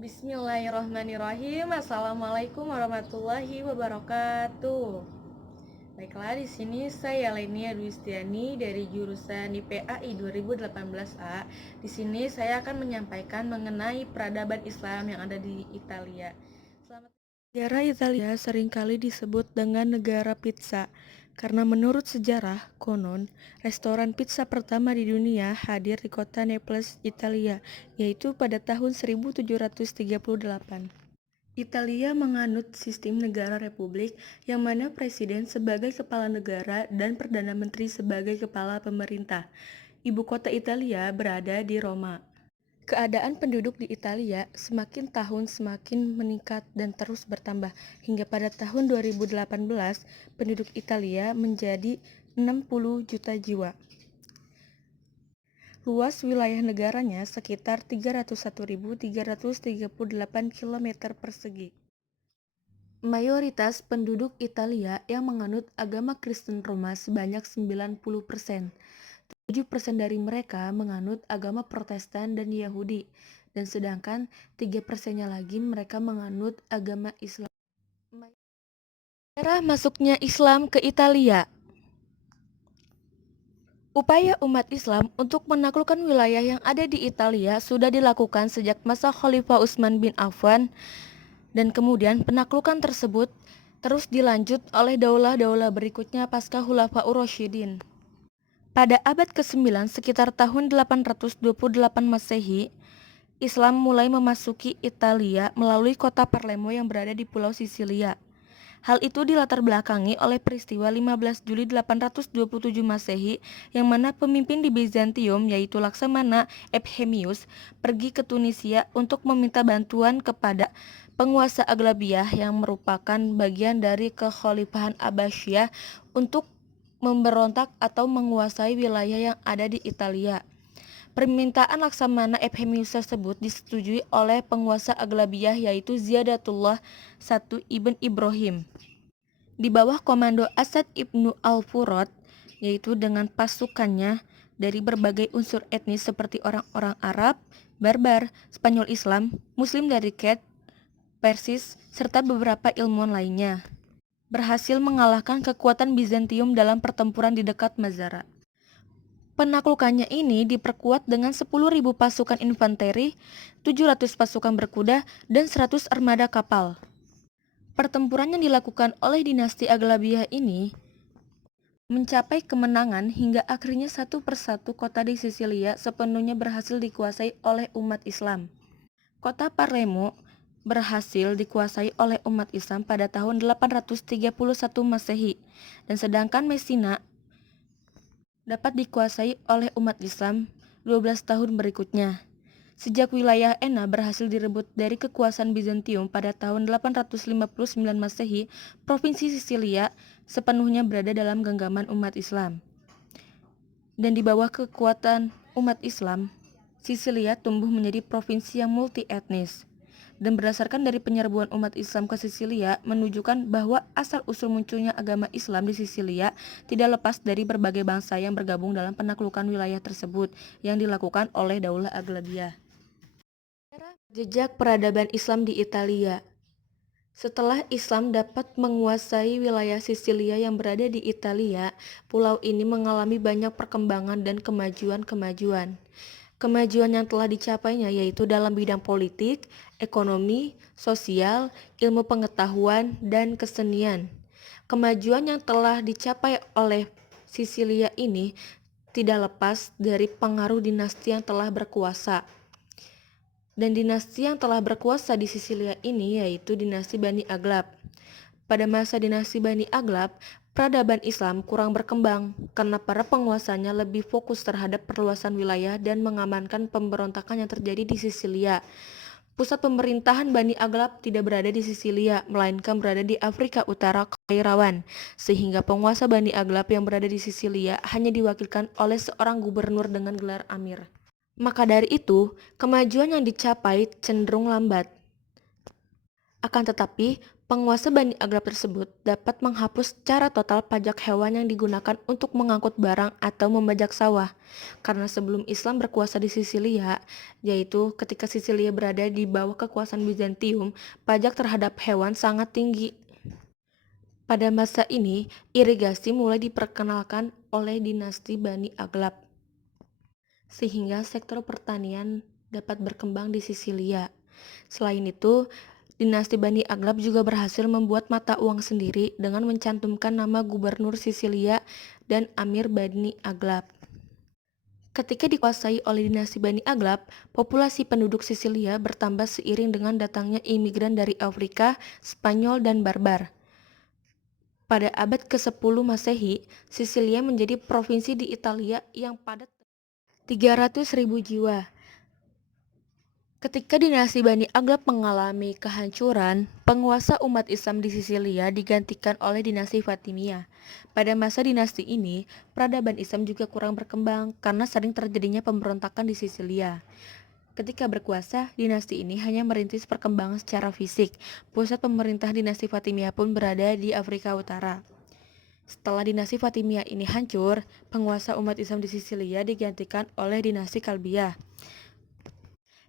Bismillahirrahmanirrahim. Assalamualaikum warahmatullahi wabarakatuh. Baiklah, di sini saya Lenia Dwistiani dari jurusan IPAI 2018A. Di sini saya akan menyampaikan mengenai peradaban Islam yang ada di Italia. Negara Italia seringkali disebut dengan negara pizza karena menurut sejarah, konon, restoran pizza pertama di dunia hadir di kota Naples, Italia, yaitu pada tahun 1738. Italia menganut sistem negara republik yang mana presiden sebagai kepala negara dan perdana menteri sebagai kepala pemerintah. Ibu kota Italia berada di Roma. Keadaan penduduk di Italia semakin tahun semakin meningkat dan terus bertambah hingga pada tahun 2018 penduduk Italia menjadi 60 juta jiwa. Luas wilayah negaranya sekitar 301.338 km persegi. Mayoritas penduduk Italia yang menganut agama Kristen Roma sebanyak 90%. 7% dari mereka menganut agama Protestan dan Yahudi, dan sedangkan 3%-nya lagi mereka menganut agama Islam. Sejarah masuknya Islam ke Italia. Upaya umat Islam untuk menaklukkan wilayah yang ada di Italia sudah dilakukan sejak masa Khalifah Utsman bin Affan, dan kemudian penaklukan tersebut terus dilanjut oleh daulah-daulah berikutnya pasca Khulafaur Rasyidin. Pada abad ke-9 sekitar tahun 828 Masehi, Islam mulai memasuki Italia melalui kota Palermo yang berada di Pulau Sisilia. Hal itu dilatar belakangi oleh peristiwa 15 Juli 827 Masehi yang mana pemimpin di Bizantium yaitu Laksamana Ephemius pergi ke Tunisia untuk meminta bantuan kepada penguasa Aglabiah yang merupakan bagian dari kekhalifahan Abbasiyah untuk memberontak atau menguasai wilayah yang ada di Italia. Permintaan Laksamana Ephemius tersebut disetujui oleh penguasa Aglabiah yaitu Ziyadatullah I Ibn Ibrahim. Di bawah komando Asad ibnu al-Furat, yaitu dengan pasukannya dari berbagai unsur etnis seperti orang-orang Arab, Barbar, Spanyol Islam, Muslim dari Ket, Persis, serta beberapa ilmuwan lainnya, berhasil mengalahkan kekuatan Bizantium dalam pertempuran di dekat Mazara. Penaklukannya ini diperkuat dengan 10.000 pasukan infanteri, 700 pasukan berkuda, dan 100 armada kapal. Pertempuran yang dilakukan oleh dinasti Aglabiah ini mencapai kemenangan hingga akhirnya satu persatu kota di Sisilia sepenuhnya berhasil dikuasai oleh umat Islam. Kota Palermo berhasil dikuasai oleh umat Islam pada tahun 831 Masehi, dan sedangkan Messina dapat dikuasai oleh umat Islam 12 tahun berikutnya. Sejak wilayah Enna berhasil direbut dari kekuasaan Bizantium pada tahun 859 Masehi, provinsi Sisilia sepenuhnya berada dalam genggaman umat Islam. Dan di bawah kekuatan umat Islam, Sisilia tumbuh menjadi provinsi yang multi-etnis. Dan berdasarkan dari penyerbuan umat Islam ke Sisilia menunjukkan bahwa asal-usul munculnya agama Islam di Sisilia tidak lepas dari berbagai bangsa yang bergabung dalam penaklukan wilayah tersebut yang dilakukan oleh Daulah Aglabiah. Jejak peradaban Islam di Italia. Setelah Islam dapat menguasai wilayah Sisilia yang berada di Italia, pulau ini mengalami banyak perkembangan dan kemajuan-kemajuan. Kemajuan yang telah dicapainya yaitu dalam bidang politik, ekonomi, sosial, ilmu pengetahuan, dan kesenian. Kemajuan yang telah dicapai oleh Sisilia ini tidak lepas dari pengaruh dinasti yang telah berkuasa. Dan dinasti yang telah berkuasa di Sisilia ini yaitu dinasti Bani Aglab. Pada masa dinasti Bani Aglab, peradaban Islam kurang berkembang karena para penguasanya lebih fokus terhadap perluasan wilayah dan mengamankan pemberontakan yang terjadi di Sisilia. Pusat pemerintahan Bani Aglab tidak berada di Sisilia, melainkan berada di Afrika Utara Kairawan, sehingga penguasa Bani Aglab yang berada di Sisilia hanya diwakilkan oleh seorang gubernur dengan gelar Amir. Maka dari itu, kemajuan yang dicapai cenderung lambat. Akan tetapi, Penguasa Bani Agrab tersebut dapat menghapus secara total pajak hewan yang digunakan untuk mengangkut barang atau membajak sawah. Karena sebelum Islam berkuasa di Sisilia, yaitu ketika Sisilia berada di bawah kekuasaan Bizantium, pajak terhadap hewan sangat tinggi. Pada masa ini, irigasi mulai diperkenalkan oleh dinasti Bani Agrab, sehingga sektor pertanian dapat berkembang di Sisilia. Selain itu, dinasti Bani Agrab juga berhasil membuat mata uang sendiri dengan mencantumkan nama gubernur Sisilia dan Amir Bani Agrab. Ketika dikuasai oleh dinasti Bani Agrab, populasi penduduk Sisilia bertambah seiring dengan datangnya imigran dari Afrika, Spanyol, dan Barbar. Pada abad ke-10 Masehi, Sisilia menjadi provinsi di Italia yang padat 300.000 jiwa. Ketika dinasti Bani Agrab mengalami kehancuran, penguasa umat Islam di Sisilia digantikan oleh dinasti Fatimiyah. Pada masa dinasti ini, peradaban Islam juga kurang berkembang karena sering terjadinya pemberontakan di Sisilia. Ketika berkuasa, dinasti ini hanya merintis perkembangan secara fisik. Pusat pemerintah dinasti Fatimiyah pun berada di Afrika Utara. Setelah dinasti Fatimiyah ini hancur, penguasa umat Islam di Sisilia digantikan oleh dinasti Kalbiyah.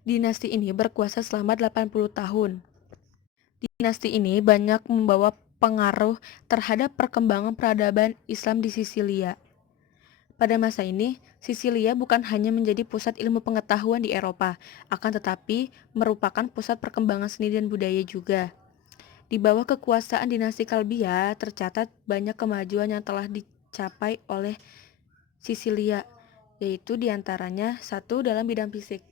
Dinasti ini berkuasa selama 80 tahun. Dinasti ini banyak membawa pengaruh terhadap perkembangan peradaban Islam di Sisilia. Pada masa ini, Sisilia bukan hanya menjadi pusat ilmu pengetahuan di Eropa, akan tetapi merupakan pusat perkembangan seni dan budaya juga. Di bawah kekuasaan dinasti Kalbiyah, tercatat banyak kemajuan yang telah dicapai oleh Sisilia, yaitu diantaranya satu dalam bidang fisik.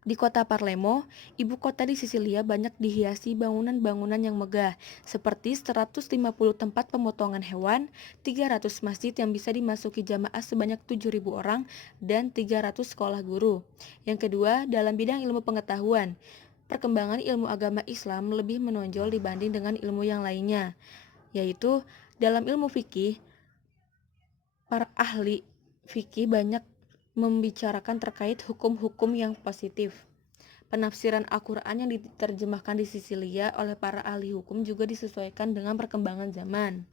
Di kota Palermo, ibu kota di Sisilia, banyak dihiasi bangunan-bangunan yang megah, seperti 150 tempat pemotongan hewan, 300 masjid yang bisa dimasuki jamaah sebanyak 7.000 orang, dan 300 sekolah guru. Yang kedua, dalam bidang ilmu pengetahuan, perkembangan ilmu agama Islam lebih menonjol dibanding dengan ilmu yang lainnya, yaitu dalam ilmu fikih, para ahli fikih banyak membicarakan terkait hukum-hukum yang positif. Penafsiran Al-Quran yang diterjemahkan di Sisilia oleh para ahli hukum juga disesuaikan dengan perkembangan zaman.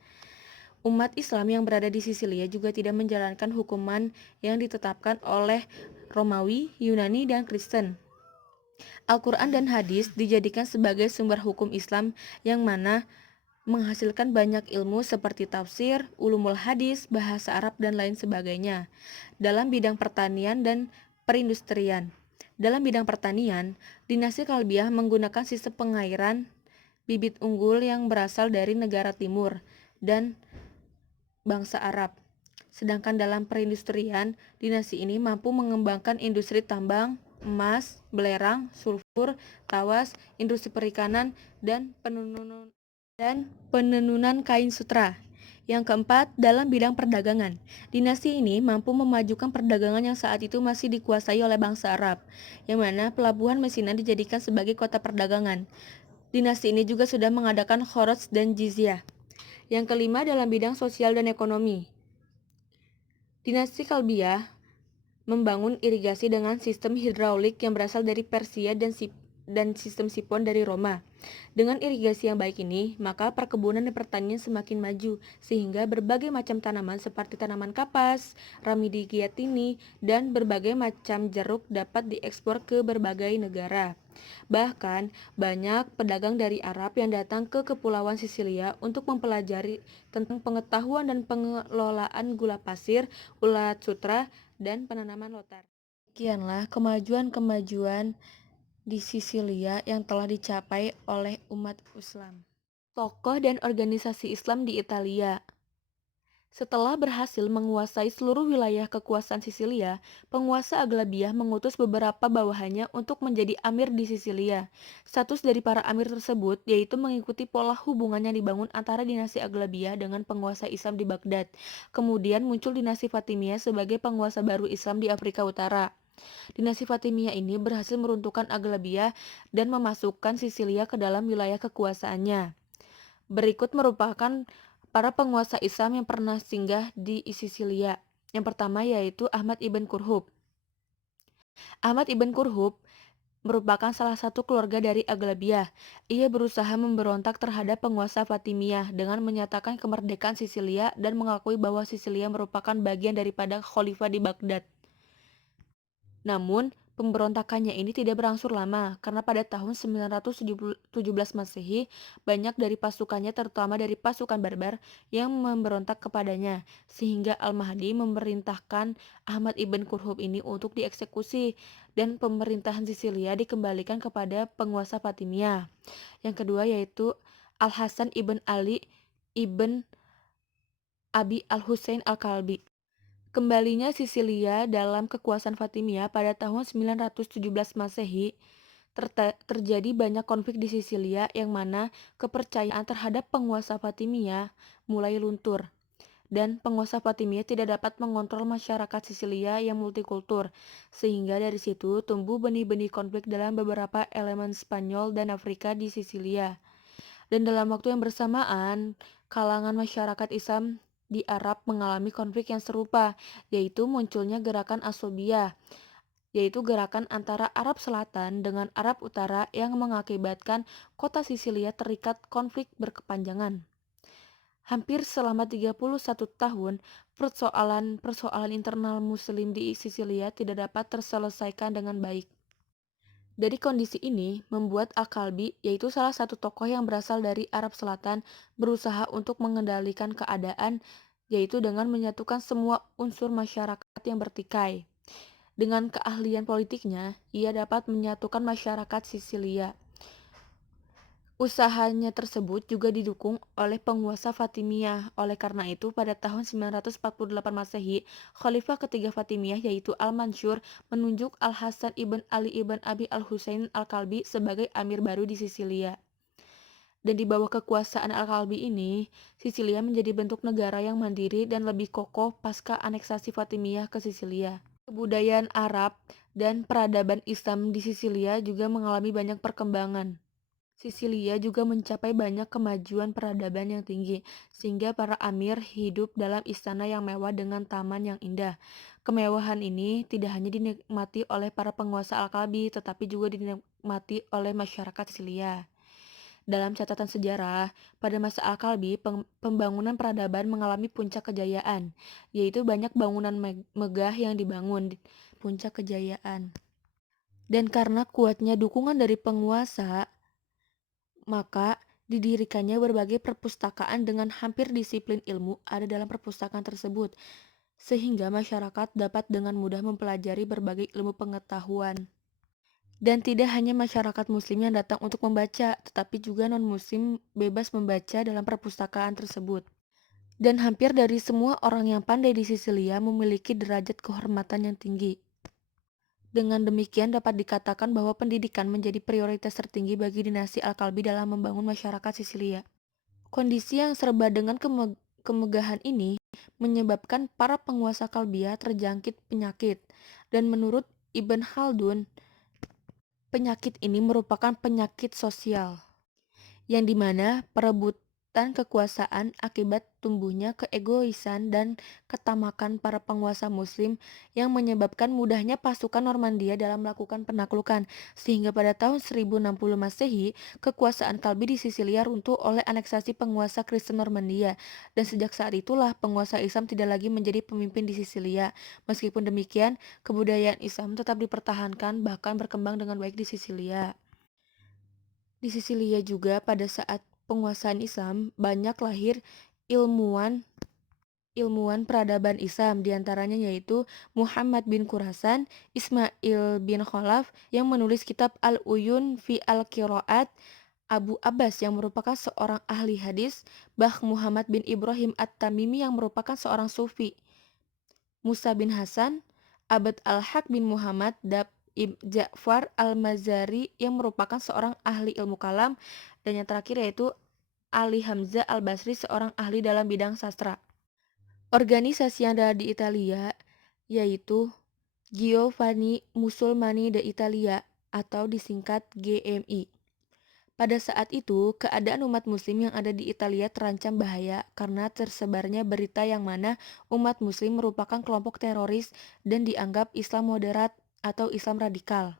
Umat Islam yang berada di Sisilia juga tidak menjalankan hukuman yang ditetapkan oleh Romawi, Yunani, dan Kristen. Al-Quran dan hadis dijadikan sebagai sumber hukum Islam yang mana menghasilkan banyak ilmu seperti tafsir, ulumul hadis, bahasa Arab, dan lain sebagainya. Dalam bidang pertanian dan perindustrian. Dalam bidang pertanian, dinasti Kalbiyah menggunakan sistem pengairan bibit unggul yang berasal dari negara timur dan bangsa Arab. Sedangkan dalam perindustrian, dinasti ini mampu mengembangkan industri tambang, emas, belerang, sulfur, tawas, industri perikanan, dan penenunan kain sutra. Yang keempat, dalam bidang perdagangan. Dinasti ini mampu memajukan perdagangan yang saat itu masih dikuasai oleh bangsa Arab, yang mana pelabuhan Mesina dijadikan sebagai kota perdagangan. Dinasti ini juga sudah mengadakan khoroj dan jizyah. Yang kelima, dalam bidang sosial dan ekonomi. Dinasti Kalbiyah membangun irigasi dengan sistem hidraulik yang berasal dari Persia dan sistem sipon dari Roma. Dengan irigasi yang baik ini, maka perkebunan dan pertanian semakin maju, sehingga berbagai macam tanaman seperti tanaman kapas, Ramidigiatini, dan berbagai macam jeruk dapat diekspor ke berbagai negara. Bahkan, banyak pedagang dari Arab yang datang ke Kepulauan Sisilia untuk mempelajari tentang pengetahuan dan pengelolaan gula pasir, ulat sutra, dan penanaman lotar. Sekianlah kemajuan-kemajuan di Sisilia yang telah dicapai oleh umat Islam. Tokoh dan organisasi Islam di Italia. Setelah berhasil menguasai seluruh wilayah kekuasaan Sisilia, penguasa Aglabiah mengutus beberapa bawahannya untuk menjadi amir di Sisilia. Status dari para amir tersebut yaitu mengikuti pola hubungan yang dibangun antara dinasti Aglabiah dengan penguasa Islam di Baghdad. Kemudian muncul dinasti Fatimiyah sebagai penguasa baru Islam di Afrika Utara. Dinasti Fatimiyah ini berhasil meruntuhkan Aglabiah dan memasukkan Sisilia ke dalam wilayah kekuasaannya. Berikut merupakan para penguasa Islam yang pernah singgah di Sisilia. Yang pertama yaitu Ahmad ibn Qurhub. Ahmad ibn Qurhub merupakan salah satu keluarga dari Aglabiyah. Ia berusaha memberontak terhadap penguasa Fatimiyah dengan menyatakan kemerdekaan Sisilia dan mengakui bahwa Sisilia merupakan bagian daripada khalifah di Baghdad. Namun, pemberontakannya ini tidak berangsur lama, karena pada tahun 917 Masehi, banyak dari pasukannya terutama dari pasukan Barbar yang memberontak kepadanya, sehingga Al-Mahdi memerintahkan Ahmad ibn Qurhub ini untuk dieksekusi, dan pemerintahan Sisilia dikembalikan kepada penguasa Fatimiyah. Yang kedua yaitu Al-Hasan ibn Ali ibn Abi al-Husain al-Kalbi. Kembalinya Sisilia dalam kekuasaan Fatimiyah pada tahun 917 Masehi, terjadi banyak konflik di Sisilia yang mana kepercayaan terhadap penguasa Fatimiyah mulai luntur dan penguasa Fatimiyah tidak dapat mengontrol masyarakat Sisilia yang multikultur, sehingga dari situ tumbuh benih-benih konflik dalam beberapa elemen Spanyol dan Afrika di Sisilia. Dan dalam waktu yang bersamaan, kalangan masyarakat Islam di Arab mengalami konflik yang serupa, yaitu munculnya gerakan Asobiyah, yaitu gerakan antara Arab Selatan dengan Arab Utara yang mengakibatkan kota Sisilia terikat konflik berkepanjangan. Hampir selama 31 tahun, persoalan internal Muslim di Sisilia tidak dapat terselesaikan dengan baik. Dari kondisi ini, membuat Al-Kalbi, yaitu salah satu tokoh yang berasal dari Arab Selatan, berusaha untuk mengendalikan keadaan, yaitu dengan menyatukan semua unsur masyarakat yang bertikai. Dengan keahlian politiknya, ia dapat menyatukan masyarakat Sisilia. Usahanya tersebut juga didukung oleh penguasa Fatimiyah. Oleh karena itu, pada tahun 948 Masehi, Khalifah ketiga Fatimiyah yaitu Al-Mansur menunjuk Al-Hasan ibn Ali ibn Abi al-Husain al-Kalbi sebagai amir baru di Sisilia. Dan di bawah kekuasaan Al-Kalbi ini, Sisilia menjadi bentuk negara yang mandiri dan lebih kokoh pasca aneksasi Fatimiyah ke Sisilia. Kebudayaan Arab dan peradaban Islam di Sisilia juga mengalami banyak perkembangan. Sisilia juga mencapai banyak kemajuan peradaban yang tinggi, sehingga para amir hidup dalam istana yang mewah dengan taman yang indah. Kemewahan ini tidak hanya dinikmati oleh para penguasa Al-Kalbi, tetapi juga dinikmati oleh masyarakat Sisilia. Dalam catatan sejarah, pada masa Al-Kalbi, pembangunan peradaban mengalami puncak kejayaan, yaitu banyak bangunan megah yang dibangun di puncak kejayaan. Dan karena kuatnya dukungan dari penguasa, maka didirikannya berbagai perpustakaan dengan hampir disiplin ilmu ada dalam perpustakaan tersebut, sehingga masyarakat dapat dengan mudah mempelajari berbagai ilmu pengetahuan. Dan tidak hanya masyarakat muslim yang datang untuk membaca, tetapi juga non-muslim bebas membaca dalam perpustakaan tersebut. Dan hampir dari semua orang yang pandai di Sisilia memiliki derajat kehormatan yang tinggi. Dengan demikian dapat dikatakan bahwa pendidikan menjadi prioritas tertinggi bagi dinasti Al-Kalbi dalam membangun masyarakat Sisilia. Kondisi yang serba dengan kemegahan ini menyebabkan para penguasa Kalbia terjangkit penyakit, dan menurut Ibn Khaldun, penyakit ini merupakan penyakit sosial, yang dimana perebutan kekuasaan akibat tumbuhnya keegoisan dan ketamakan para penguasa muslim yang menyebabkan mudahnya pasukan Normandia dalam melakukan penaklukan, sehingga pada tahun 1060 Masehi, kekuasaan Kalbi di Sisilia runtuh oleh aneksasi penguasa Kristen Normandia, dan sejak saat itulah penguasa Islam tidak lagi menjadi pemimpin di Sisilia. Meskipun demikian, kebudayaan Islam tetap dipertahankan bahkan berkembang dengan baik di Sisilia. Di Sisilia juga pada saat penguasaan Islam banyak lahir ilmuwan peradaban Islam, diantaranya yaitu Muhammad bin Khurasan, Ismail bin Khalaf yang menulis kitab Al-Uyun fi Al-Qiraat, Abu Abbas yang merupakan seorang ahli hadis, Bah Muhammad bin Ibrahim At-Tamimi yang merupakan seorang sufi, Musa bin Hasan, Abd al-Haq bin Muhammad, Ja'far al-Mazari yang merupakan seorang ahli ilmu kalam, dan yang terakhir yaitu Ali Hamzah al-Basri, seorang ahli dalam bidang sastra. Organisasi yang ada di Italia yaitu Giovanni Musulmani de Italia atau disingkat GMI. Pada saat itu, keadaan umat muslim yang ada di Italia terancam bahaya karena tersebarnya berita yang mana umat muslim merupakan kelompok teroris dan dianggap Islam moderat atau Islam radikal.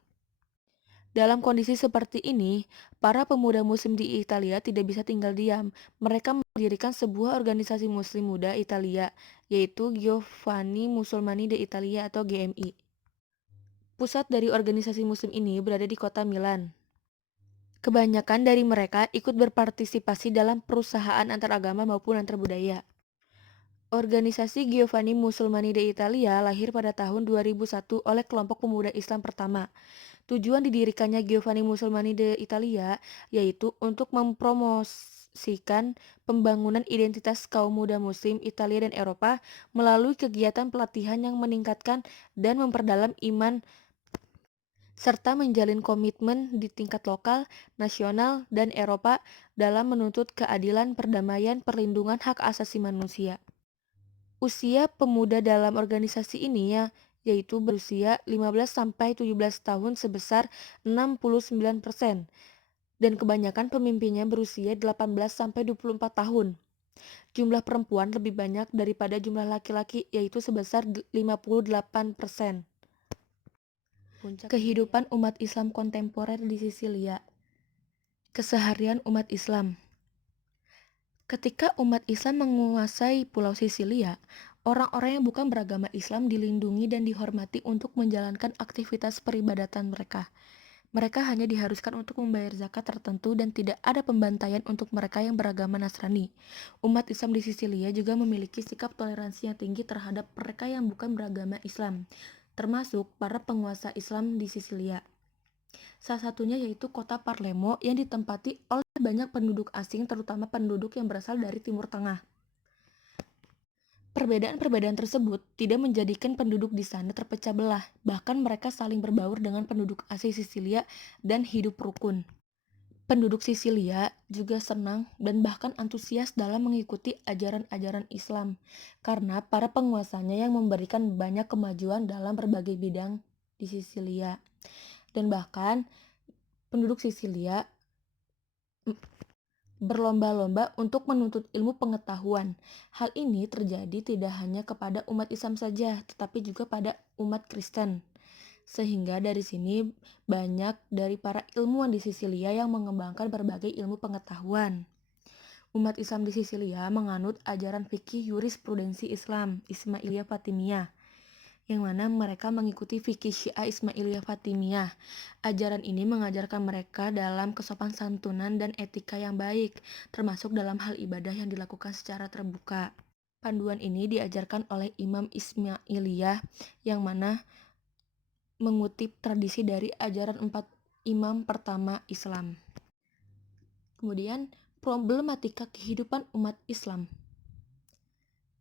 Dalam kondisi seperti ini, para pemuda Muslim di Italia tidak bisa tinggal diam. Mereka mendirikan sebuah organisasi Muslim muda Italia, yaitu Giovanni Musulmani de Italia atau GMI. Pusat dari organisasi Muslim ini berada di kota Milan. Kebanyakan dari mereka ikut berpartisipasi dalam perusahaan antaragama maupun antar budaya. Organisasi Giovanni Musulmani de Italia lahir pada tahun 2001 oleh kelompok pemuda Islam pertama. Tujuan didirikannya Giovanni Musulmani de Italia yaitu untuk mempromosikan pembangunan identitas kaum muda Muslim Italia dan Eropa melalui kegiatan pelatihan yang meningkatkan dan memperdalam iman serta menjalin komitmen di tingkat lokal, nasional, dan Eropa dalam menuntut keadilan, perdamaian, perlindungan hak asasi manusia. Usia pemuda dalam organisasi ini yaitu berusia 15 sampai 17 tahun sebesar 69% dan kebanyakan pemimpinnya berusia 18 sampai 24 tahun. Jumlah perempuan lebih banyak daripada jumlah laki-laki yaitu sebesar 58%. Kehidupan umat Islam kontemporer di Sisilia. Keseharian umat Islam. Ketika umat Islam menguasai Pulau Sisilia, orang-orang yang bukan beragama Islam dilindungi dan dihormati untuk menjalankan aktivitas peribadatan mereka. Mereka hanya diharuskan untuk membayar zakat tertentu dan tidak ada pembantaian untuk mereka yang beragama Nasrani. Umat Islam di Sisilia juga memiliki sikap toleransi yang tinggi terhadap mereka yang bukan beragama Islam, termasuk para penguasa Islam di Sisilia. Salah satunya yaitu kota Palermo yang ditempati oleh banyak penduduk asing, terutama penduduk yang berasal dari Timur Tengah. Perbedaan-perbedaan tersebut tidak menjadikan penduduk di sana terpecah belah, bahkan mereka saling berbaur dengan penduduk asli Sisilia dan hidup rukun. Penduduk Sisilia juga senang dan bahkan antusias dalam mengikuti ajaran-ajaran Islam, karena para penguasanya yang memberikan banyak kemajuan dalam berbagai bidang di Sisilia. Dan bahkan penduduk Sisilia berlomba-lomba untuk menuntut ilmu pengetahuan. Hal ini terjadi tidak hanya kepada umat Islam saja, tetapi juga pada umat Kristen. Sehingga dari sini banyak dari para ilmuwan di Sisilia yang mengembangkan berbagai ilmu pengetahuan. Umat Islam di Sisilia menganut ajaran fikih yurisprudensi Islam, Ismailiyah Fatimiyah, yang mana mereka mengikuti fikih Syiah Ismailiyah Fatimiyah. Ajaran ini mengajarkan mereka dalam kesopan santunan dan etika yang baik, termasuk dalam hal ibadah yang dilakukan secara terbuka. Panduan ini diajarkan oleh Imam Ismailiyah yang mana mengutip tradisi dari ajaran 4 imam pertama Islam. Kemudian, problematika kehidupan umat Islam.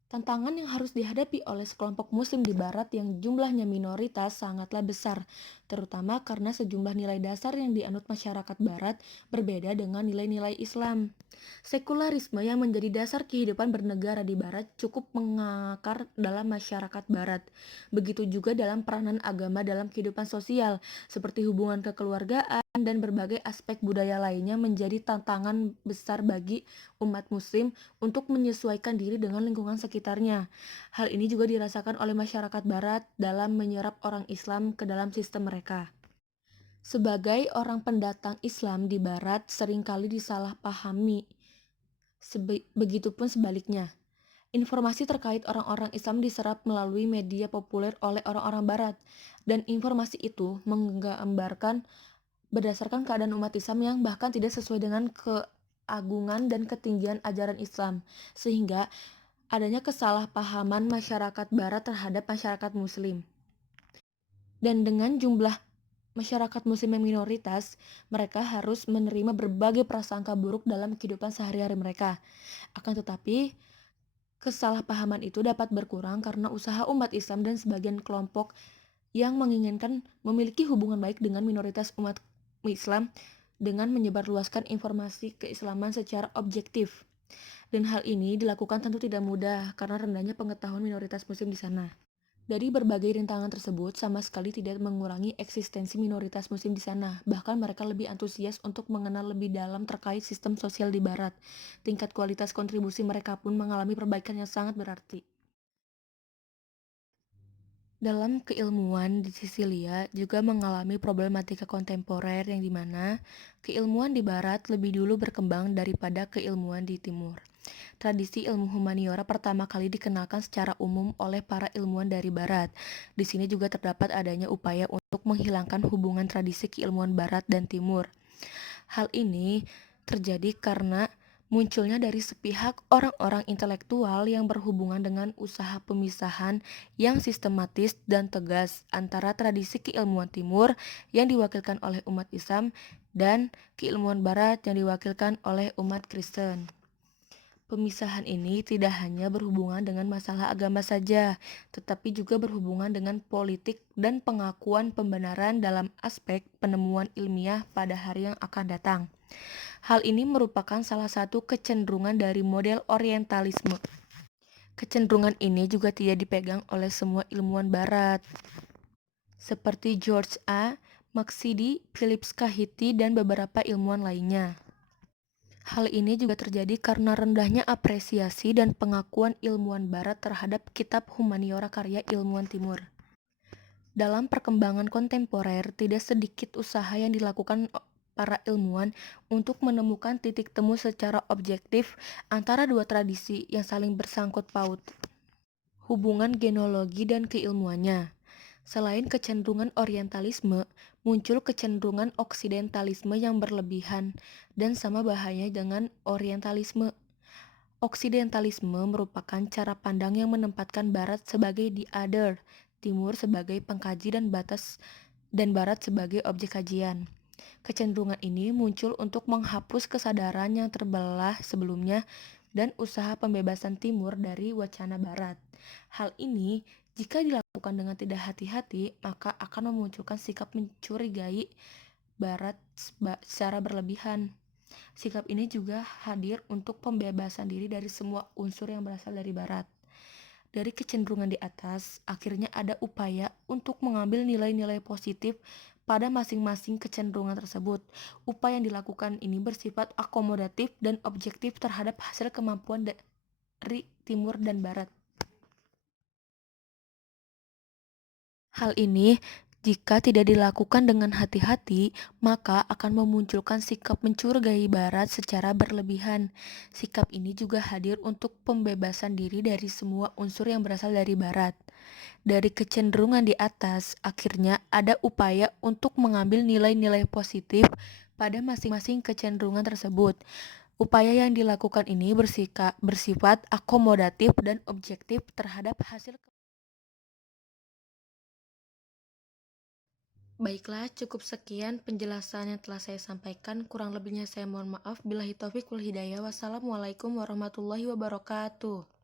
Tantangan yang harus dihadapi oleh sekelompok muslim di barat yang jumlahnya minoritas sangatlah besar, terutama karena sejumlah nilai dasar yang dianut masyarakat barat berbeda dengan nilai-nilai Islam. Sekularisme yang menjadi dasar kehidupan bernegara di barat cukup mengakar dalam masyarakat barat. Begitu juga dalam peranan agama dalam kehidupan sosial, seperti hubungan kekeluargaan dan berbagai aspek budaya lainnya menjadi tantangan besar bagi umat muslim untuk menyesuaikan diri dengan lingkungan sekitarnya. Hal ini juga dirasakan oleh masyarakat barat dalam menyerap orang Islam ke dalam sistem mereka. Sebagai orang pendatang Islam di barat seringkali disalahpahami. Begitupun sebaliknya. Informasi terkait orang-orang Islam diserap melalui media populer oleh orang-orang barat, dan informasi itu menggambarkan berdasarkan keadaan umat Islam yang bahkan tidak sesuai dengan keagungan dan ketinggian ajaran Islam, sehingga adanya kesalahpahaman masyarakat barat terhadap masyarakat muslim. Dan dengan jumlah masyarakat muslim yang minoritas, mereka harus menerima berbagai prasangka buruk dalam kehidupan sehari-hari mereka. Akan tetapi, kesalahpahaman itu dapat berkurang karena usaha umat Islam dan sebagian kelompok yang menginginkan memiliki hubungan baik dengan minoritas umat Islam dengan menyebarluaskan informasi keislaman secara objektif. Dan hal ini dilakukan tentu tidak mudah karena rendahnya pengetahuan minoritas muslim di sana. Dari berbagai rintangan tersebut sama sekali tidak mengurangi eksistensi minoritas muslim di sana. Bahkan mereka lebih antusias untuk mengenal lebih dalam terkait sistem sosial di barat. Tingkat kualitas kontribusi mereka pun mengalami perbaikan yang sangat berarti. Dalam keilmuan di Sisilia juga mengalami problematika kontemporer yang dimana keilmuan di barat lebih dulu berkembang daripada keilmuan di timur. Tradisi ilmu humaniora pertama kali dikenalkan secara umum oleh para ilmuwan dari barat. Di sini juga terdapat adanya upaya untuk menghilangkan hubungan tradisi keilmuan barat dan timur. Hal ini terjadi karena munculnya dari sepihak orang-orang intelektual yang berhubungan dengan usaha pemisahan yang sistematis dan tegas antara tradisi keilmuan timur yang diwakilkan oleh umat Islam dan keilmuan barat yang diwakilkan oleh umat Kristen. Pemisahan ini tidak hanya berhubungan dengan masalah agama saja, tetapi juga berhubungan dengan politik dan pengakuan pembenaran dalam aspek penemuan ilmiah pada hari yang akan datang. Hal ini merupakan salah satu kecenderungan dari model Orientalisme. Kecenderungan ini juga tidak dipegang oleh semua ilmuwan barat, seperti George A. Maksidi, Phillips Kahiti, dan beberapa ilmuwan lainnya. Hal ini juga terjadi karena rendahnya apresiasi dan pengakuan ilmuwan barat terhadap kitab humaniora karya ilmuwan timur. Dalam perkembangan kontemporer, tidak sedikit usaha yang dilakukan para ilmuwan untuk menemukan titik temu secara objektif antara dua tradisi yang saling bersangkut paut, hubungan genealogi dan keilmuannya. Selain kecenderungan orientalisme, muncul kecenderungan oksidentalisme yang berlebihan dan sama bahayanya dengan orientalisme. Oksidentalisme merupakan cara pandang yang menempatkan barat sebagai the other, timur sebagai pengkaji dan barat sebagai objek kajian. Kecenderungan ini muncul untuk menghapus kesadaran yang terbelah sebelumnya dan usaha pembebasan timur dari wacana barat. Hal ini jika dilakukan dengan tidak hati-hati, maka akan memunculkan sikap mencurigai barat secara berlebihan. Sikap ini juga hadir untuk pembebasan diri dari semua unsur yang berasal dari barat. Dari kecenderungan di atas, akhirnya ada upaya untuk mengambil nilai-nilai positif pada masing-masing kecenderungan tersebut. Upaya yang dilakukan ini bersifat akomodatif dan objektif terhadap hasil kemampuan dari timur dan barat. Hal ini, jika tidak dilakukan dengan hati-hati, maka akan memunculkan sikap mencurigai barat secara berlebihan. Sikap ini juga hadir untuk pembebasan diri dari semua unsur yang berasal dari barat. Dari kecenderungan di atas, akhirnya ada upaya untuk mengambil nilai-nilai positif pada masing-masing kecenderungan tersebut. Upaya yang dilakukan ini bersifat akomodatif dan objektif terhadap hasil. Baiklah, cukup sekian penjelasan yang telah saya sampaikan. Kurang lebihnya saya mohon maaf. Billahi taufik wal hidayah. Wassalamualaikum warahmatullahi wabarakatuh.